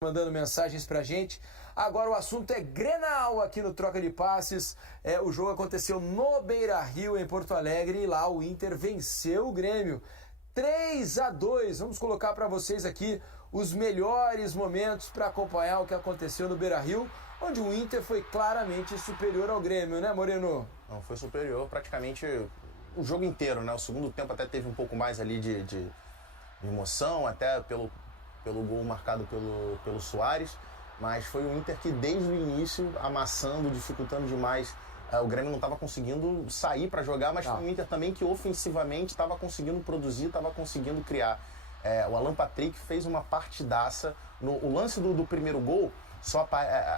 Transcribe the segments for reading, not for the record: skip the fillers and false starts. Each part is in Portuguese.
mandando mensagens pra gente. Agora o assunto é Grenal aqui no Troca de Passes. O jogo aconteceu no Beira-Rio, em Porto Alegre, e lá o Inter venceu o Grêmio 3-2. Vamos colocar para vocês aqui os melhores momentos para acompanhar o que aconteceu no Beira-Rio, onde o Inter foi claramente superior ao Grêmio, né, Moreno? Não, foi superior praticamente o jogo inteiro, né? O segundo tempo até teve um pouco mais ali de emoção, até pelo gol marcado pelo Soares, mas foi o Inter que desde o início, amassando, dificultando demais. O Grêmio não estava conseguindo sair para jogar, mas foi o Inter também que ofensivamente estava conseguindo produzir, estava conseguindo criar. O Alan Patrick fez uma partidaça. O lance do primeiro gol,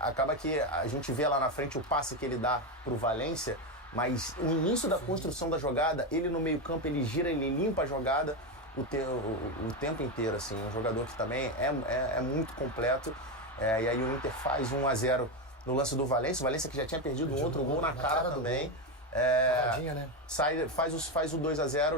acaba que a gente vê lá na frente o passe que ele dá para o Valência, mas o início da construção da jogada, ele no meio campo, ele gira, ele limpa a jogada o tempo inteiro, assim, um jogador que também é muito completo, e aí o Inter faz 1-0 no lance do Valência, o Valência que já tinha perdido um outro gol na cara também, né? faz o 2-0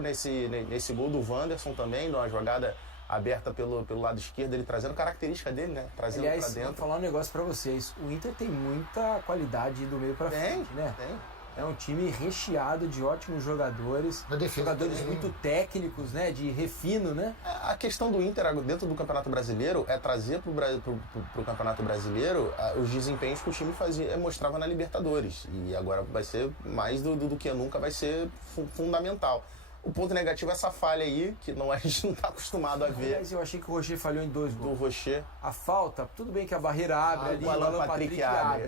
nesse gol do Wanderson também, numa jogada aberta pelo lado esquerdo, ele trazendo característica dele, né, trazendo pra dentro. Vou falar um negócio pra vocês, o Inter tem muita qualidade do meio pra frente, né? Tem. É um time recheado de ótimos jogadores, jogadores muito técnicos, né, de refino, né? A questão do Inter dentro do Campeonato Brasileiro é trazer pro Campeonato Brasileiro os desempenhos que o time mostrava na Libertadores. E agora vai ser mais do que nunca, vai ser fundamental. O ponto negativo é essa falha aí, que a gente não está acostumado a ver. Mas eu achei que o Rocher falhou em 2 gols. Do Rocher. A falta, tudo bem que a barreira abre ali, o Alan Patrick abre.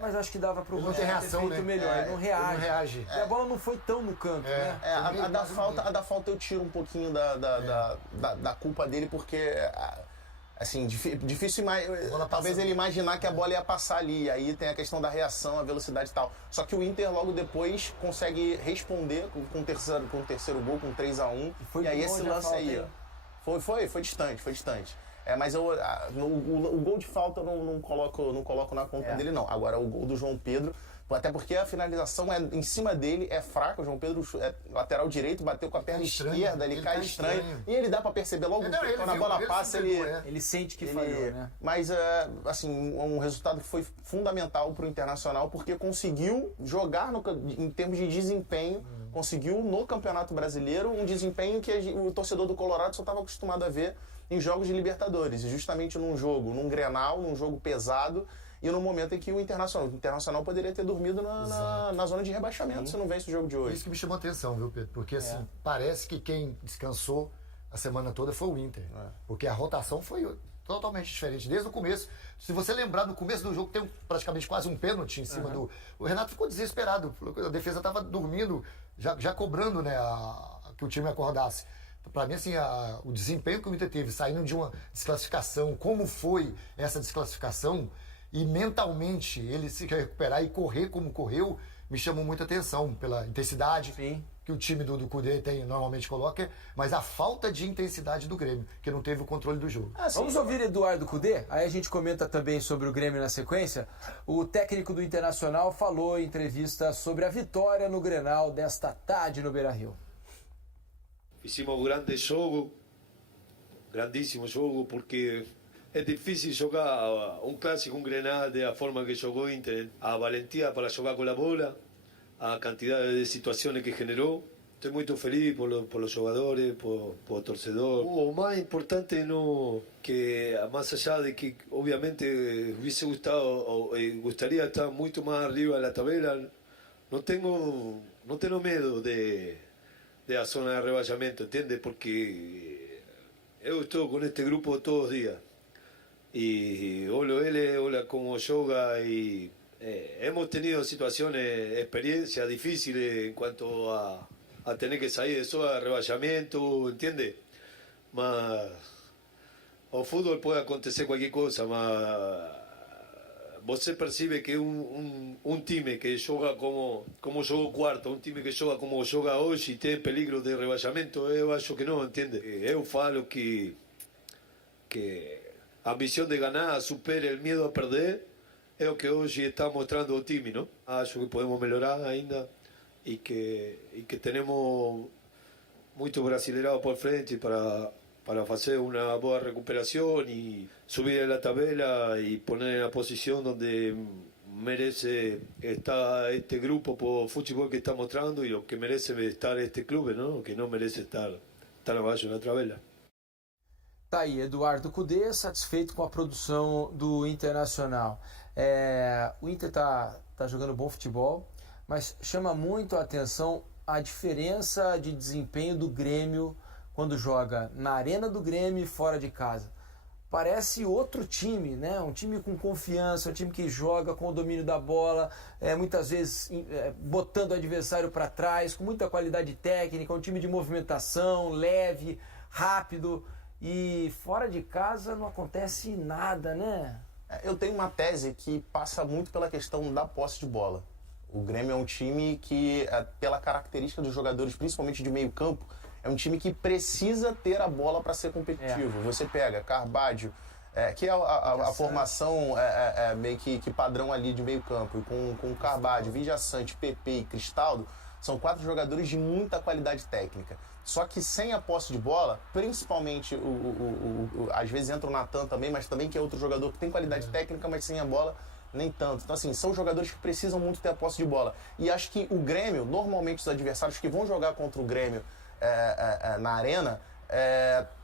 Mas eu acho que dava pro Rocher ter feito melhor, ele não reage. E a bola não foi tão no canto, né? A da falta eu tiro um pouquinho da culpa dele, porque... Assim, difícil talvez ele imaginar que a bola ia passar ali. Aí tem a questão da reação, a velocidade e tal. Só que o Inter logo depois consegue responder com o terceiro gol, com 3-1. E aí esse lance aí, ó. Foi distante. Mas o gol de falta eu não coloco na conta dele, não. Agora o gol do João Pedro, até porque a finalização em cima dele é fraca. O João Pedro é lateral direito, bateu com a perna esquerda, ele cai estranho. E ele dá pra perceber logo quando a bola passa, ele sente que falhou, né? Mas, assim, um resultado que foi fundamental pro Internacional, porque conseguiu jogar em termos de desempenho, conseguiu no Campeonato Brasileiro um desempenho que o torcedor do Colorado só estava acostumado a ver em jogos de Libertadores. E justamente num Grenal, num jogo pesado, e no momento em que o Internacional poderia ter dormido na zona de rebaixamento se não vence o jogo de hoje. Isso que me chamou a atenção, viu, Pedro? Porque assim, parece que quem descansou a semana toda foi o Inter. Porque a rotação foi totalmente diferente. Desde o começo, se você lembrar, no começo do jogo tem praticamente quase um pênalti em cima do... O Renato ficou desesperado, a defesa estava dormindo, já cobrando, né, que o time acordasse. Para mim, assim, o desempenho que o Inter teve, saindo de uma desclassificação, como foi essa desclassificação, e mentalmente ele se recuperar e correr como correu, me chamou muita atenção pela intensidade que o time do Cudê normalmente coloca, mas a falta de intensidade do Grêmio, que não teve o controle do jogo. Vamos ouvir Eduardo Cudê? Aí a gente comenta também sobre o Grêmio na sequência. O técnico do Internacional falou em entrevista sobre a vitória no Grenal desta tarde no Beira-Rio. Hicimos grande jogo, grandíssimo jogo, porque é difícil jogar um clássico, um Grenal da forma que jogou o Inter. A valentia para jogar com a bola, a quantidade de situações que generou. Estou muito feliz por los jogadores, por el torcedor. O más importante que más allá de que obviamente hubiese gustado gustaría estar mucho más arriba de la tabla, no tengo miedo de la zona de rebaixamento, ¿entiendes? Porque yo estoy con este grupo todos los días. Y hola cómo yoga y hemos tenido situaciones, experiencias difíciles en cuanto a tener que salir de zona de rebaixamento, ¿entiendes? Mas o fútbol puede acontecer cualquier cosa, mas você percibe que un time que joga como jogou cuarto, un time que joga como joga hoje e tem peligro de rebaixamento, eu acho que não, entende? Eu falo que a ambição de ganhar supera o medo a perder, é o que hoje está mostrando o time, não? Acho que podemos melhorar ainda e que temos muito brasileirado por frente para para hacer una buena recuperación y subir en la tabla y poner en la posición donde merece estar este grupo por fútbol que está mostrando y lo que merece estar este clube, ¿no? Que no merece estar abaixo na tabela. Tá aí, Eduardo Cudê satisfeito com a produção do Internacional. O Inter tá jogando bom futebol, mas chama muito a atenção a diferença de desempenho do Grêmio quando joga na arena do Grêmio e fora de casa. Parece outro time, né? Um time com confiança, um time que joga com o domínio da bola, muitas vezes botando o adversário para trás, com muita qualidade técnica, um time de movimentação, leve, rápido, e fora de casa não acontece nada, né? Eu tenho uma tese que passa muito pela questão da posse de bola. O Grêmio é um time que, pela característica dos jogadores, principalmente de meio campo, é um time que precisa ter a bola para ser competitivo. Você pega Carvalho, que é a formação meio que padrão ali de meio campo, e com Carvalho, Vijaçante, Pepe e Cristaldo, são 4 jogadores de muita qualidade técnica. Só que sem a posse de bola, principalmente, às vezes entra o Natan também, mas também que é outro jogador que tem qualidade técnica, mas sem a bola nem tanto. Então, assim, são jogadores que precisam muito ter a posse de bola. E acho que o Grêmio, normalmente os adversários que vão jogar contra o Grêmio na arena,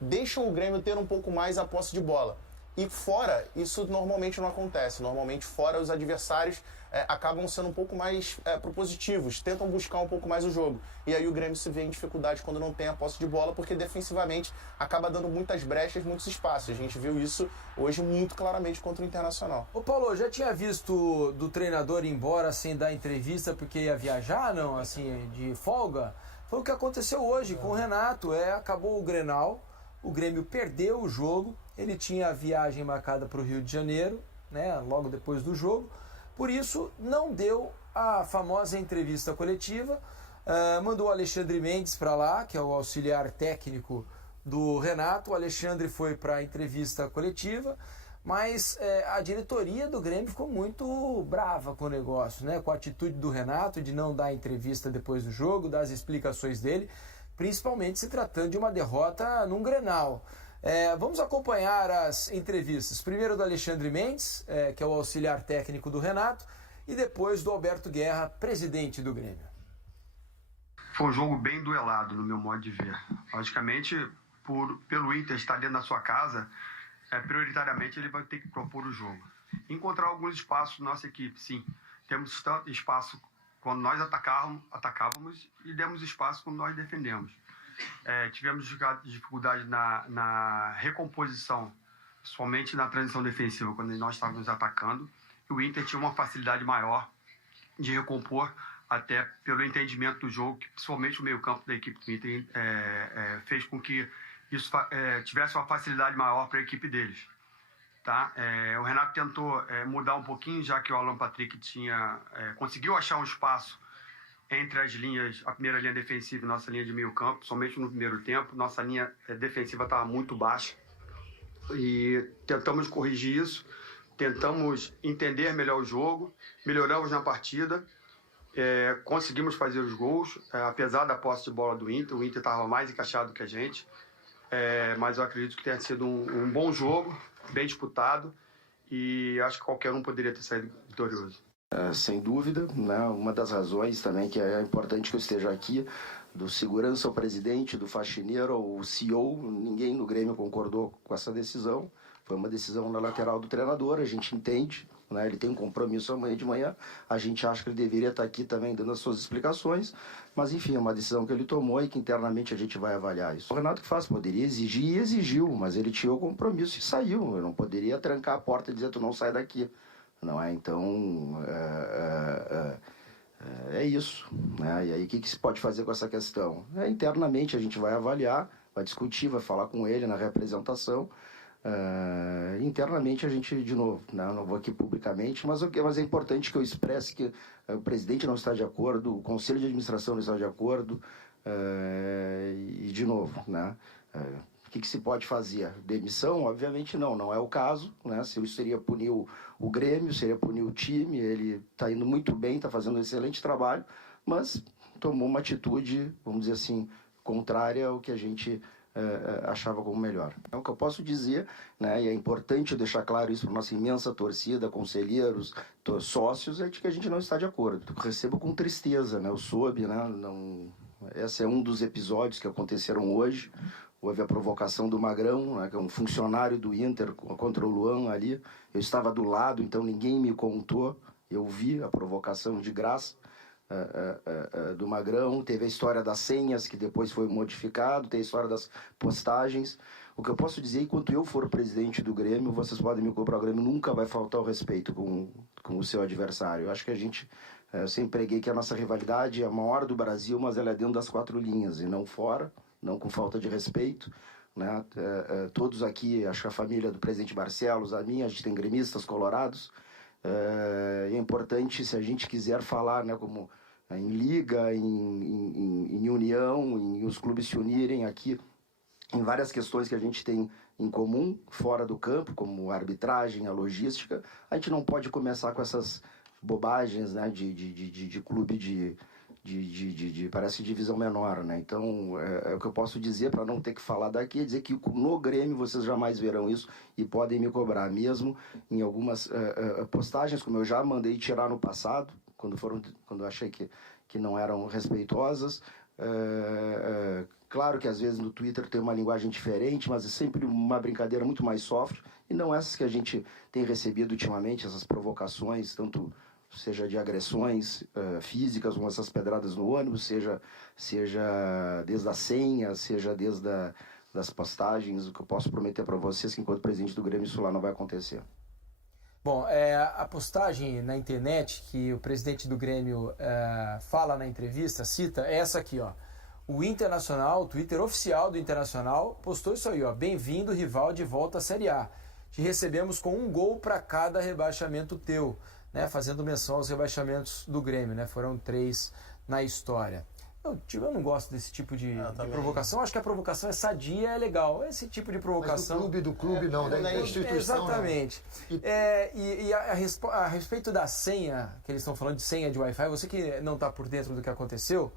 deixam o Grêmio ter um pouco mais a posse de bola. E fora, isso normalmente não acontece. Normalmente fora os adversários acabam sendo um pouco mais propositivos, tentam buscar um pouco mais o jogo. E aí o Grêmio se vê em dificuldade quando não tem a posse de bola, porque defensivamente acaba dando muitas brechas, muitos espaços. A gente viu isso hoje muito claramente contra o Internacional. Ô Paulo, já tinha visto do treinador ir embora sem dar entrevista porque ia viajar, não? Assim, de folga? Foi o que aconteceu hoje com o Renato. Acabou o Grenal, o Grêmio perdeu o jogo, ele tinha a viagem marcada para o Rio de Janeiro, né, logo depois do jogo, por isso não deu a famosa entrevista coletiva, mandou o Alexandre Mendes para lá, que é o auxiliar técnico do Renato. O Alexandre foi para a entrevista coletiva, mas a diretoria do Grêmio ficou muito brava com o negócio, né, com a atitude do Renato de não dar entrevista depois do jogo, dar as explicações dele, principalmente se tratando de uma derrota num Grenal. Vamos acompanhar as entrevistas, primeiro do Alexandre Mendes, que é o auxiliar técnico do Renato, e depois do Alberto Guerra, presidente do Grêmio. Foi um jogo bem duelado, no meu modo de ver. Logicamente, pelo Inter estar dentro da sua casa, prioritariamente ele vai ter que propor o jogo. Encontrar alguns espaços na nossa equipe, sim. Temos espaço quando nós atacávamos e demos espaço quando nós defendemos. Tivemos dificuldade na recomposição, somente na transição defensiva, quando nós estávamos atacando. E o Inter tinha uma facilidade maior de recompor, até pelo entendimento do jogo, que principalmente o meio-campo da equipe do Inter fez com que isso tivesse uma facilidade maior para a equipe deles. Tá? O Renato tentou mudar um pouquinho, já que o Alan Patrick conseguiu achar um espaço entre as linhas, a primeira linha defensiva e nossa linha de meio campo, somente no primeiro tempo. Nossa linha defensiva estava muito baixa e tentamos corrigir isso, tentamos entender melhor o jogo, melhoramos na partida, conseguimos fazer os gols, apesar da posse de bola do Inter. O Inter estava mais encaixado que a gente, mas eu acredito que tenha sido um bom jogo, bem disputado, e acho que qualquer um poderia ter saído vitorioso. Sem dúvida, né? Uma das razões também que é importante que eu esteja aqui, do segurança ao presidente, do faxineiro ao CEO, ninguém no Grêmio concordou com essa decisão. Foi uma decisão na lateral do treinador, a gente entende, né? Ele tem um compromisso amanhã de manhã, a gente acha que ele deveria estar aqui também dando as suas explicações, mas enfim, é uma decisão que ele tomou e que internamente a gente vai avaliar isso. O Renato que faz, poderia exigir e exigiu, mas ele tinha o compromisso e saiu. Eu não poderia trancar a porta e dizer, tu não sai daqui. Não é? Então, é isso. Né? E aí, o que se pode fazer com essa questão? Internamente a gente vai avaliar, vai discutir, vai falar com ele na representação. Internamente a gente, de novo, né? Não vou aqui publicamente, mas é importante que eu expresse que o presidente não está de acordo, o conselho de administração não está de acordo, e de novo, né? O que se pode fazer? Demissão? Obviamente não é o caso, né? Se isso seria punir o Grêmio, seria punir o time, ele está indo muito bem, está fazendo um excelente trabalho, mas tomou uma atitude, vamos dizer assim, contrária ao que a gente achava como melhor. É o que eu posso dizer, né, e é importante deixar claro isso para nossa imensa torcida, conselheiros, sócios, é de que a gente não está de acordo. Eu recebo com tristeza, né, eu soube, né, esse é um dos episódios que aconteceram hoje. Houve a provocação do Magrão, né, que é um funcionário do Inter contra o Luan ali. Eu estava do lado, então ninguém me contou. Eu vi a provocação de graça do Magrão. Teve a história das senhas, que depois foi modificado. Tem a história das postagens. O que eu posso dizer, enquanto eu for presidente do Grêmio, vocês podem me cobrar, o Grêmio nunca vai faltar o respeito com o seu adversário. Eu acho que eu sempre preguei que a nossa rivalidade é a maior do Brasil, mas ela é dentro das 4 linhas e não fora, não com falta de respeito, né? Todos aqui, acho que a família do presidente Barcelos, a minha, a gente tem gremistas colorados. É importante, se a gente quiser falar, né, como em liga, em união, em os clubes se unirem aqui, em várias questões que a gente tem em comum, fora do campo, como a arbitragem, a logística, a gente não pode começar com essas bobagens, né, de clube parece divisão menor, né? Então, o que eu posso dizer, para não ter que falar daqui, é dizer que no Grêmio vocês jamais verão isso e podem me cobrar, mesmo em algumas postagens, como eu já mandei tirar no passado, quando eu achei que não eram respeitosas. Claro que às vezes no Twitter tem uma linguagem diferente, mas é sempre uma brincadeira muito mais soft, e não essas que a gente tem recebido ultimamente, essas provocações, tanto seja de agressões físicas, como essas pedradas no ônibus, seja desde a senha, seja desde das postagens. O que eu posso prometer para vocês, que enquanto presidente do Grêmio, isso lá não vai acontecer. Bom, a postagem na internet que o presidente do Grêmio fala na entrevista, cita, é essa aqui, ó. O Internacional, o Twitter oficial do Internacional, postou isso aí, ó. Bem-vindo, rival, de volta à Série A. Te recebemos com 1 gol para cada rebaixamento teu, né? Fazendo menção aos rebaixamentos do Grêmio, né? Foram 3 na história. Eu não gosto desse tipo de provocação. Acho que a provocação é sadia, é legal. Esse tipo de provocação... Mas do clube não, da instituição. Exatamente. Não. E a respeito da senha, que eles estão falando de senha de Wi-Fi, você que não está por dentro do que aconteceu,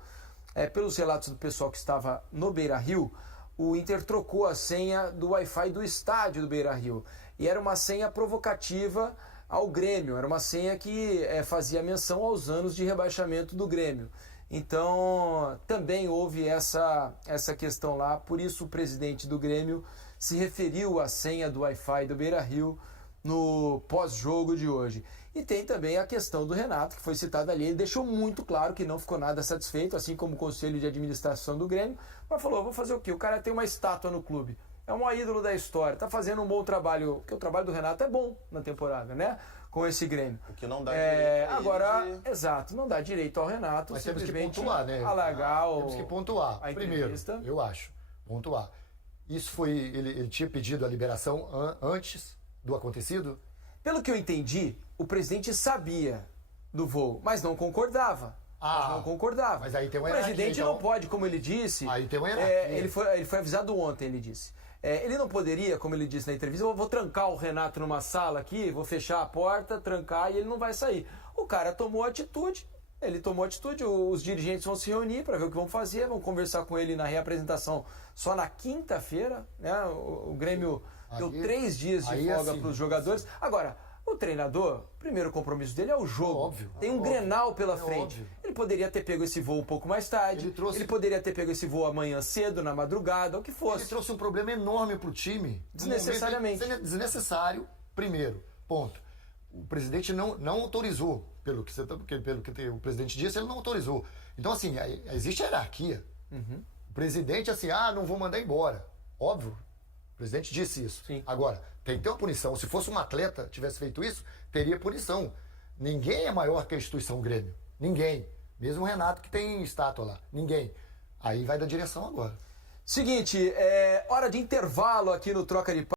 pelos relatos do pessoal que estava no Beira-Rio, o Inter trocou a senha do Wi-Fi do estádio do Beira-Rio. E era uma senha provocativa ao Grêmio. Era uma senha que fazia menção aos anos de rebaixamento do Grêmio. Então, também houve essa questão lá, por isso o presidente do Grêmio se referiu à senha do Wi-Fi do Beira-Rio no pós-jogo de hoje. E tem também a questão do Renato, que foi citada ali. Ele deixou muito claro que não ficou nada satisfeito, assim como o Conselho de Administração do Grêmio, mas falou, vou fazer o quê? O cara tem uma estátua no clube, é um ídolo da história, está fazendo um bom trabalho, porque o trabalho do Renato é bom na temporada, né? Com esse Grêmio. O que não dá direito agora, exato, não dá direito ao Renato. Mas temos que pontuar, né? Temos que pontuar. Primeiro, eu acho, pontuar. Isso foi, ele tinha pedido a liberação antes do acontecido? Pelo que eu entendi, o presidente sabia do voo, mas não concordava. Mas aí tem uma hierarquia. O presidente não pode, como ele disse. Aí tem uma hierarquia. Ele foi avisado ontem, ele disse. Ele não poderia, como ele disse na entrevista, eu vou trancar o Renato numa sala aqui, vou fechar a porta, trancar e ele não vai sair. O cara tomou atitude, os dirigentes vão se reunir para ver o que vão fazer, vão conversar com ele na reapresentação só na quinta-feira, né? O Grêmio deu 3 dias de folga para os jogadores. Agora, o treinador, o primeiro compromisso dele é o jogo. Óbvio, tem um Grenal pela frente. Óbvio. Ele poderia ter pego esse voo um pouco mais tarde. Ele poderia ter pego esse voo amanhã cedo, na madrugada, o que fosse. Ele trouxe um problema enorme para o time. Desnecessariamente. Desnecessário, primeiro. Ponto. O presidente não autorizou. Pelo que o presidente disse, ele não autorizou. Então, assim, existe hierarquia. Uhum. O presidente, assim, não vou mandar embora. Óbvio. O presidente disse isso. Sim. Agora, tem que ter uma punição. Se fosse um atleta tivesse feito isso, teria punição. Ninguém é maior que a instituição Grêmio. Ninguém. Mesmo o Renato, que tem estátua lá. Ninguém. Aí vai da direção agora. Seguinte, hora de intervalo aqui no Troca de